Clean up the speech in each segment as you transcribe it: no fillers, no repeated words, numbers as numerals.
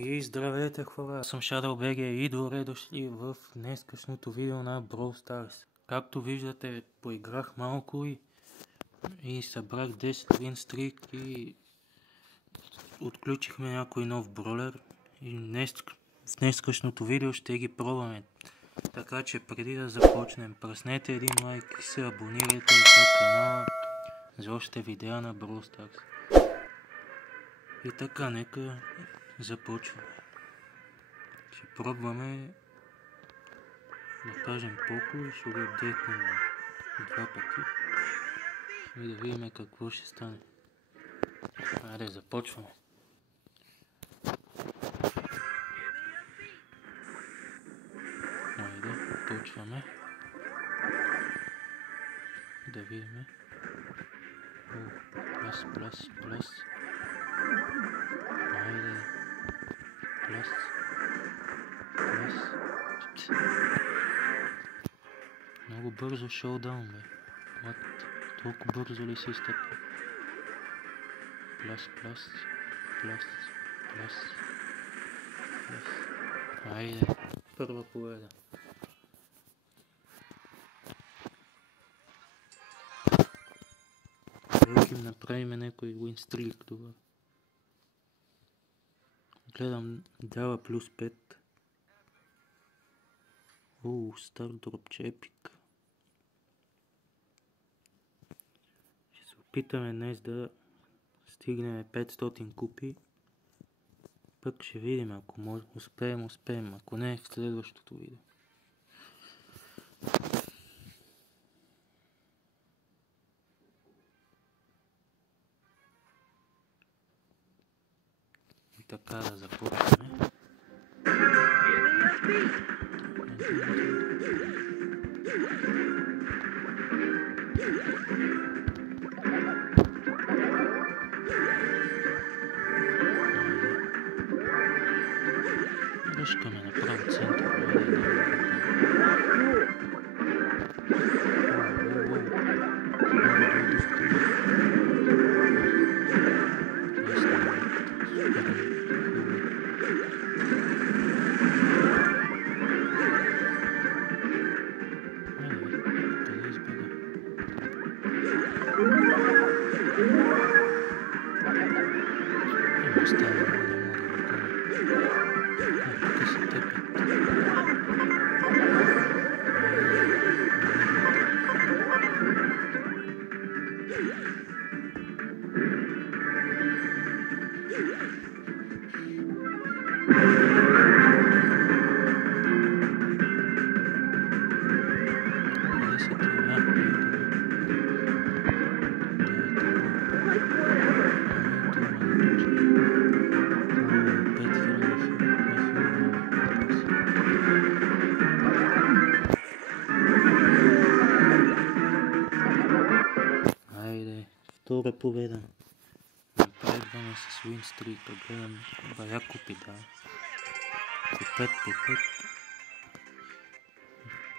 И здравейте хора, аз съм ShadowBG и добре дошли в днескашното видео на Brawl Stars. Както виждате, поиграх малко и събрах 10 win streak и отключихме някой нов бролер. И в днескашното видео ще ги пробваме. Така че преди да започнем, пръснете един лайк и се абонирайте за канала за още видеа на Brawl Stars. И така, нека започваме. Ще пробваме да кажем Поко и ще го апдейтнем 2 пъти и да видим какво ще стане. Айде, започваме. Айде, почваме. Да видим. Плюс. Айде. Плюс. Много бързо шоудаун, бе. Толкова бързо ли си стъпва? Плюс. Айде, първа победа. Великим направим някой уинстрик добър. Гледам, дава плюс 5. Стар дропче епик. Ще се опитаме днес да стигнем 500 купи. Пък ще видим, ако може, успеем. Ако не, в следващото видео. И така да започваме. Ръшкаме направо център. Втора победа. Напредваме с уинстрика. Гледам бая купи, да. По 5.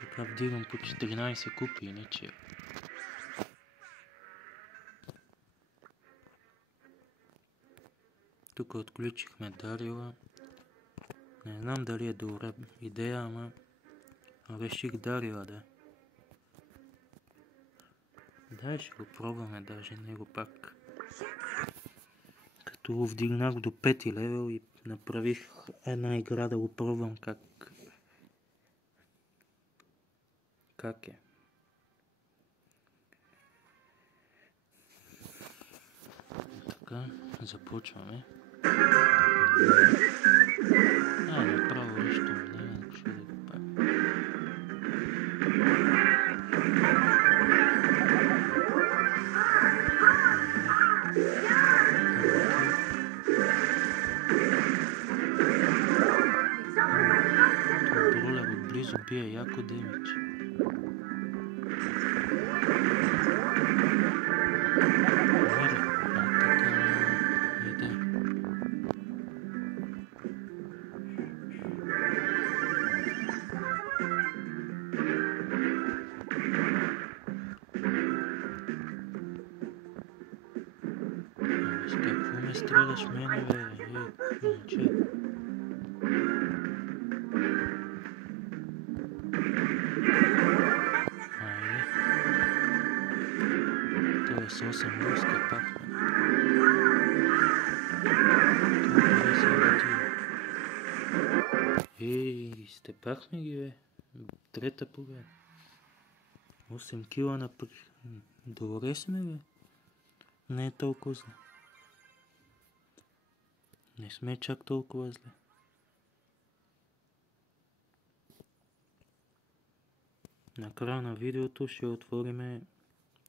Така вдигам по 14 купи, иначе. Тук отключихме Дарила. Не знам дали е добра идея, ама реших Дарила, да. Да, ще го пробваме даже него пак. Като го вдигнах до 5 левел и направих една игра да го пробвам как е. Така, започваме. Направо нищо не, ако ще да го правим. Бролер отблизо бие яко демидж. Какво ме стреляш мене, бе? Момче. 8 луска пахме. Ей, степахме ги, бе. Трета победа. 8 кила напред. Добре сме, бе. Не е толкова зле. Не сме чак толкова зле. На края на видеото ще отворим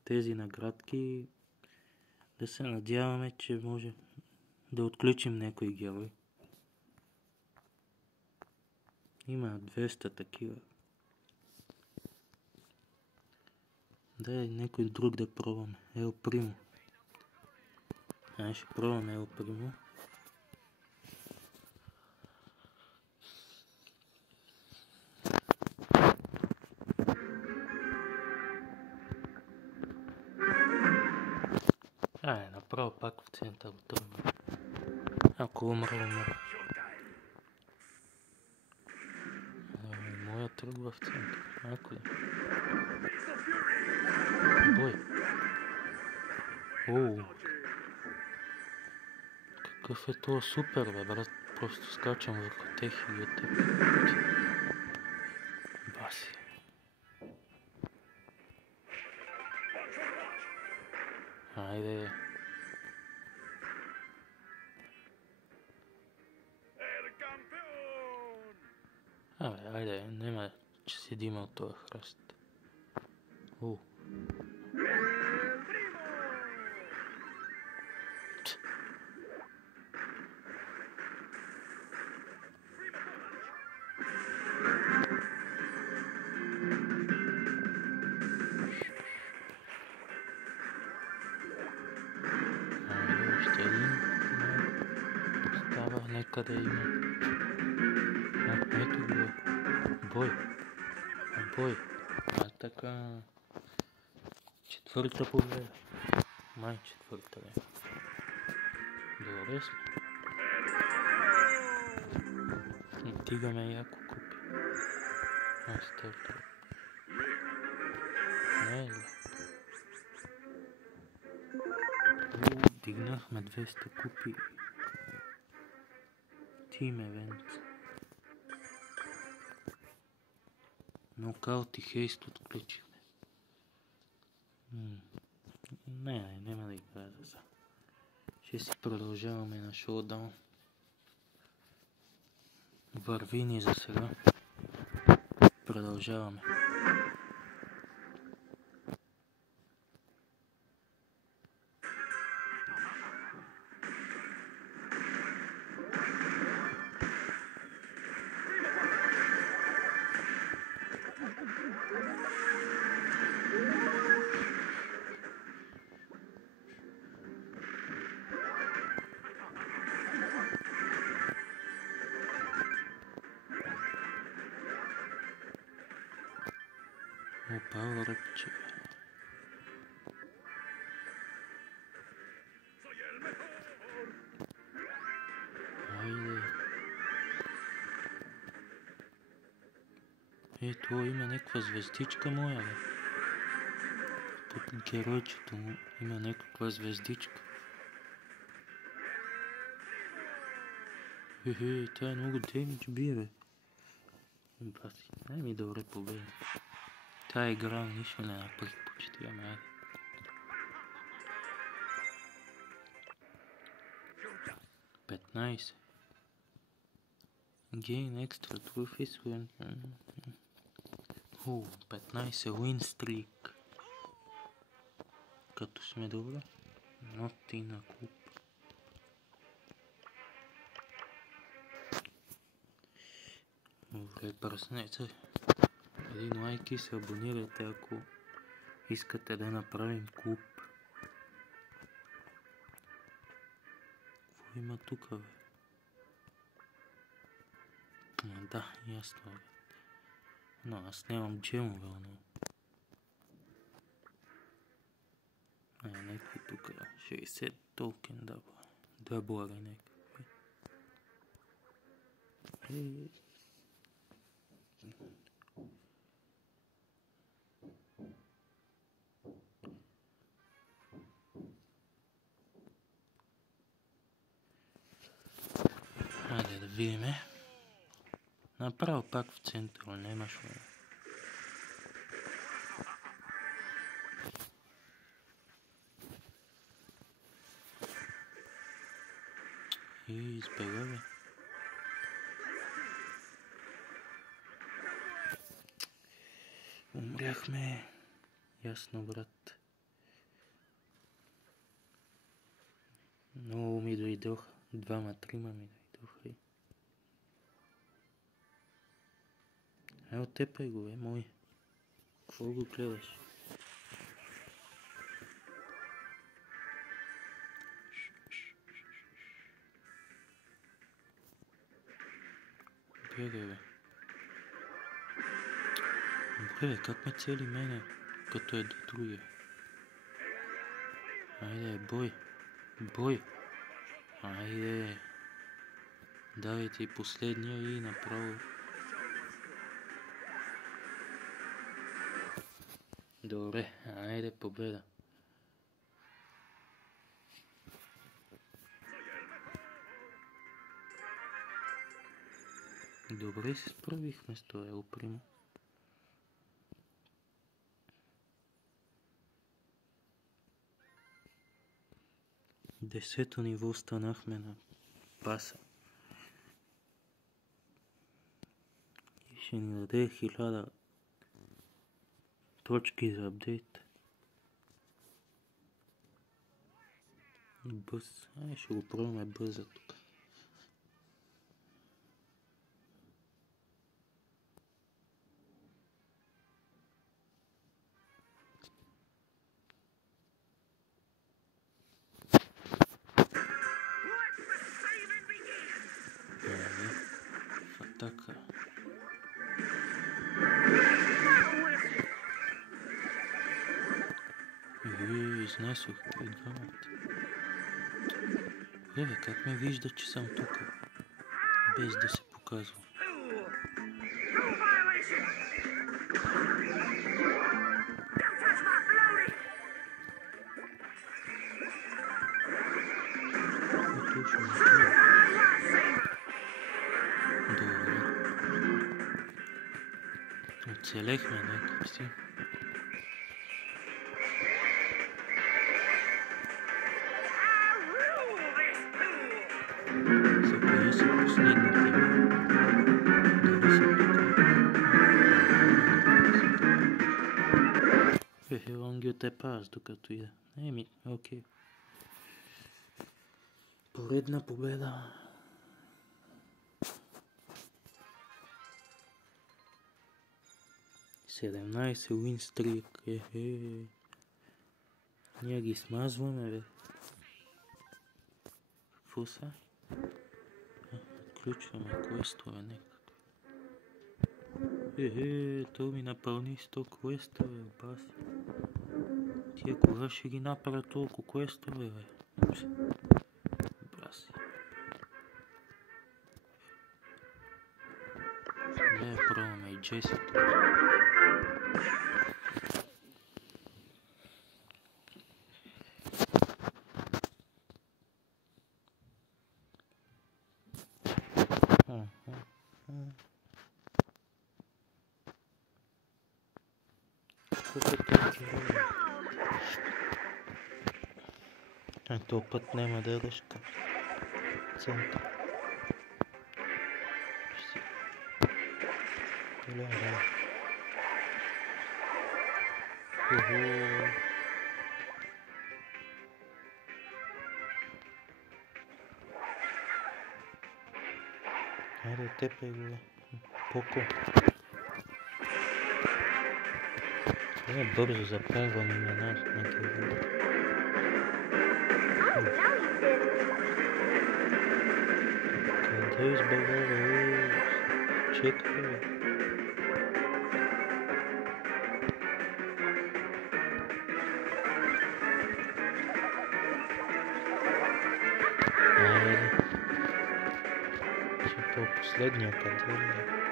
тези наградки. Да се надяваме, че може да отключим някой герой. Има 200 такива. Дай някой друг да пробваме. Ел Примо. Ще пробваме Ел Примо. Направо пак в център тръгна. Ако умра. Моя тръгва в център. Ако ли? Бой. Какъв е това супер, бе, брат. Просто скачам върху тех и от теб. Баси. Айде. Айде, нема, че седиме от този храст. Още един. Става, некъде има. Ето го. Бой. Така. Четвърта победа. Май четвърта, бе. Добре сме. Дигаме яко купи. Старта. Не е ли? Дигнахме 200 купи. Тим евент. Нокаут и хейст отключихме. Няма да играя за това. Ще си продължаваме на шоудаун. Върви ни за сега. Продължаваме. Опал ръпче. Айде. Ето има някаква звездичка моя, бе. Под геройчето му има някаква звездичка. Тя е много демидж бие, бе. Баси, ми добре победа. Тая игра нищо не направи почти, ама. 15. Gain extra trophies when... 15 win streak. Като сме добре. Ноти на клуб. Добре, пръснете. Един лайк и се абонирайте, ако искате да направим клуб. Какво има тук, бе? Да, ясно, бе. Но аз нямам джемове, но... Някакви тук 60 токен дъблари някакви. видиме. Направо пак в центъра, немаш време. И избега, бе. Умряхме. Ясно, брат. Много ми дойдоха. 2-3 ми дойдоха. Ево, тепай го, бе, мой. Какво го гледаш? Бегай, бе. Добре, бе, как ме цели мене, като е до другия? Айде, бой. Бой. Айде. Давайте и последния и направо. Добре, айде победа. Добре се справихме с това, Елпримо. Десето ниво станахме на паса. И ще ни даде 1000 точки за апдейт. Бъз. Ай, ще го пробваме бъза тук. В атака. Изнесох и двамата. Леве, как ме вижда, че съм тук, без да се показвам? Точно. Добре. Оцелехме някак си. За кои са последните? Дали са тук? Он ги отепа докато ида. Еми, окей. Поредна победа. Седемнайсет win streak. Ние ги смазваме, бе. Какво са? Отключваме квестове някак. То ми напълни 100 квестове, баси. Тия кога ще ги направя толкова квестове, бе? Баси. Не, пробваме и Джесито. То път няма да ядеш към център. Гледай. Айде, тепай го, бе. Поко. Бързо запомвам имена на героите. Къде избягава? Чекай, бе. Айде. Ще то последния къде е?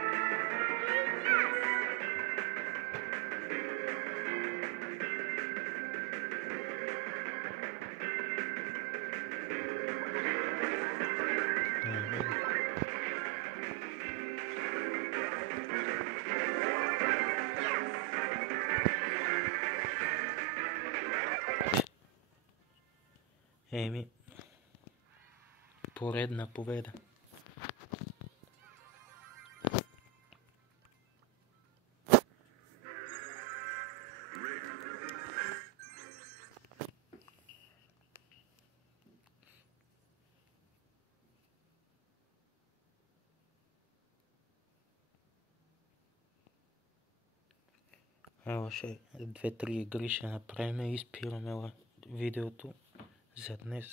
Еми, поредна победа. Още 2-3 игри ще направим и спираме видеото за днес.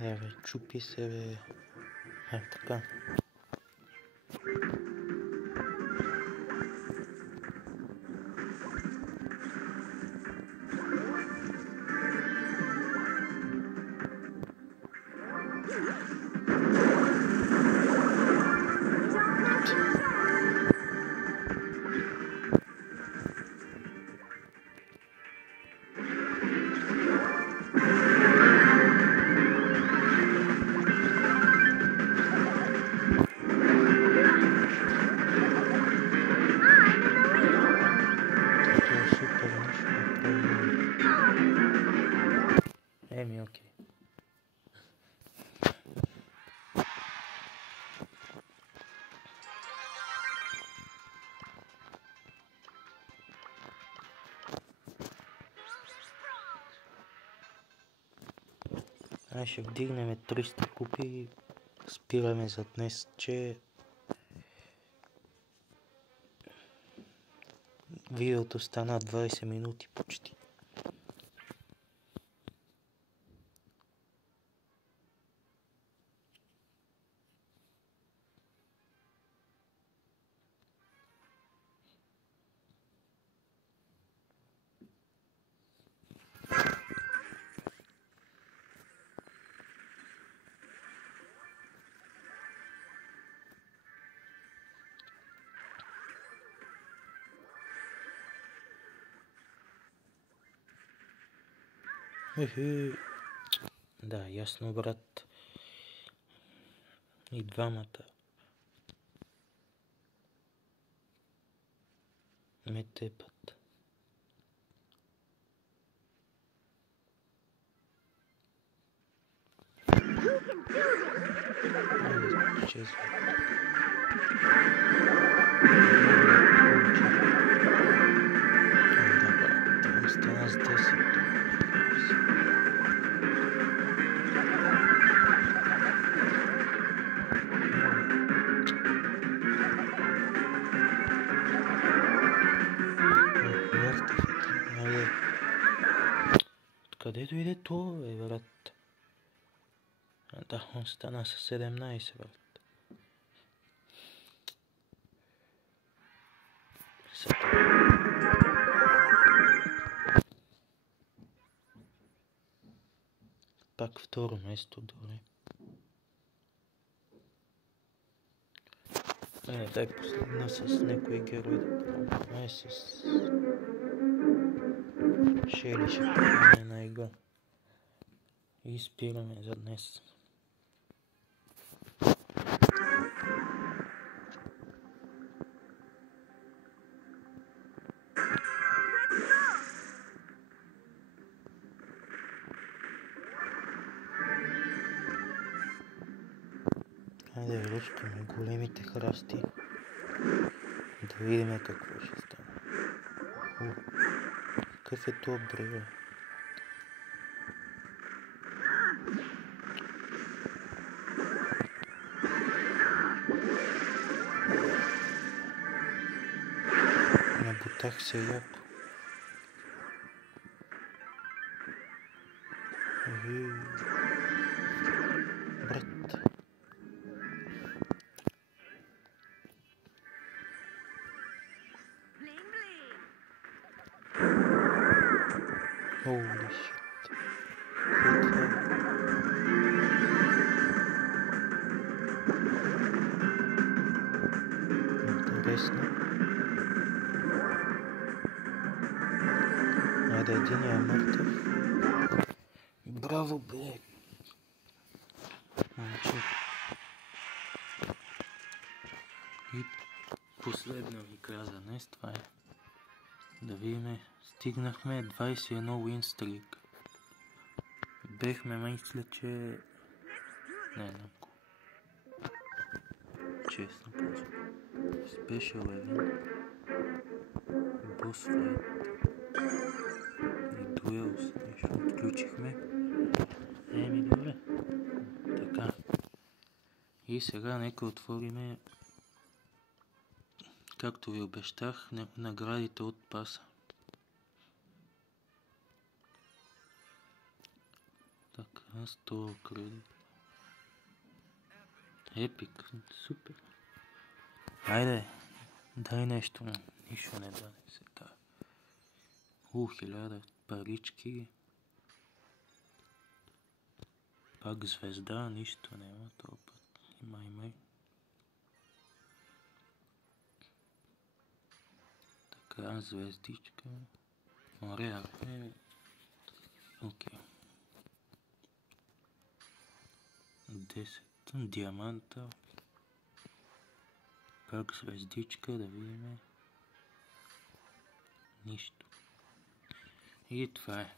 Бе, чупи се, бе. Така. Еми, окей. Ще вдигнем 300 купи и спираме за днес, че видеото стана 20 минути почти. Да, ясно, брат. И двамата ме тепат. Честно. Да, брат, остана с 10. Къде дойде това, бе, брат? Да, он стана с 17, брат. Пак второ место дори. Дай последна с някой герой да пробваме с... Шели ще пробваме една игра. И спираме за днес. Хайде, рускаме големите храсти. Да видим какво ще стане. Какъв е това брега? Набутах се яко. Брат. Holy shit. Интересно. Айде, един е мъртъв. Браво, бе. последна игра за днес, това е. Да видим, стигнахме 21 win streak. Бехме, мисля, че... Не знам колко. Честно казвам. Special event. Boss fight. И duels. Нещо отключихме. Еми, добре. Така. И сега нека отвориме, както ви обещах, наградите от паса. Така, 100 кредит. Епик, супер. Айде, дай нещо. Нищо не даде сега. 1000 парички. Пак звезда, нищо няма този път. Имай. Така, звездичка. Море, окей. 10 диаманта. Пак звездичка, да видим. Нищо. И това е.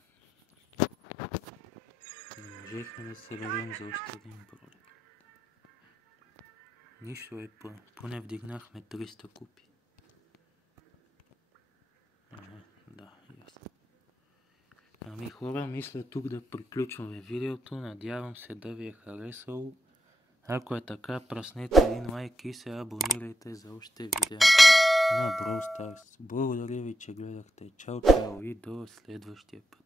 Не можехме да се дадем за още един брой. Нищо е, поне вдигнахме 300 купи. Да, ясно. Ами хора, мисля тук да приключваме видеото. Надявам се да ви е харесало. Ако е така, праснете един лайк и се абонирайте за още видеа на Brawl Stars. Благодаря ви, че гледахте. Чао и до следващия път.